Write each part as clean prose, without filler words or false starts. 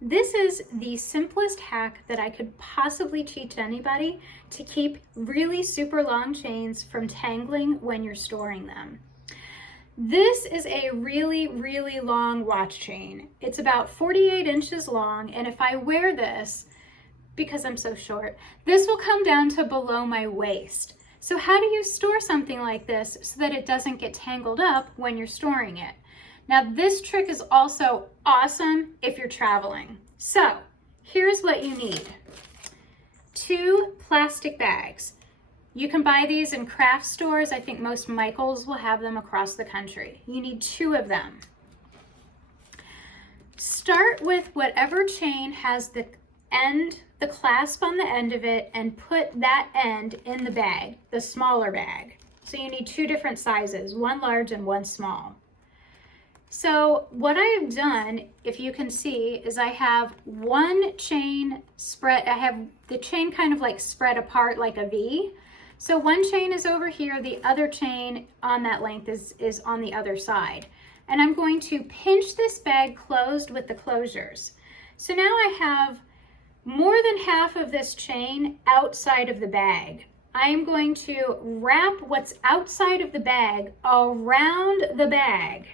This is the simplest hack that I could possibly teach anybody to keep really super long chains from tangling when you're storing them. This is a really, really long watch chain. It's about 48 inches long, and if I wear this, because I'm so short, this will come down to below my waist. So how do you store something like this so that it doesn't get tangled up when you're storing it? Now this trick is also awesome if you're traveling. So here's what you need. 2 plastic bags. You can buy these in craft stores. I think most Michaels will have them across the country. You need 2 of them. Start with whatever chain has the clasp on the end of it, and put that end in the bag, the smaller bag. So you need 2 different sizes, 1 large and 1 small. So what I have done, if you can see, is I have one chain spread, I have the chain kind of like spread apart like a V. So one chain is over here, the other chain on that length is on the other side. And I'm going to pinch this bag closed with the closures. So now I have more than half of this chain outside of the bag. I am going to wrap what's outside of the bag around the bag.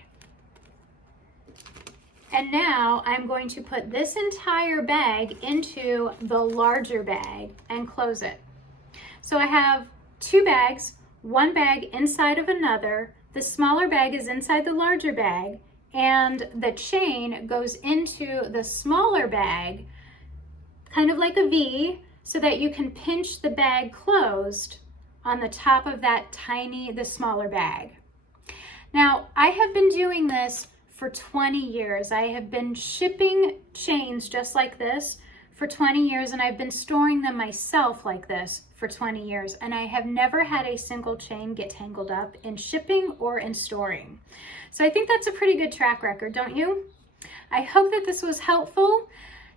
And now I'm going to put this entire bag into the larger bag and close it. So I have 2 bags, one bag inside of another. The smaller bag is inside the larger bag, and the chain goes into the smaller bag, kind of like a V, so that you can pinch the bag closed on the top of that the smaller bag. Now, I have been doing this for 20 years. I have been shipping chains just like this for 20 years, and I've been storing them myself like this for 20 years, and I have never had a single chain get tangled up in shipping or in storing. So I think that's a pretty good track record, don't you? I hope that this was helpful.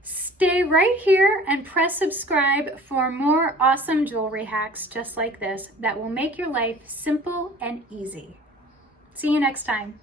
Stay right here and press subscribe for more awesome jewelry hacks just like this that will make your life simple and easy. See you next time.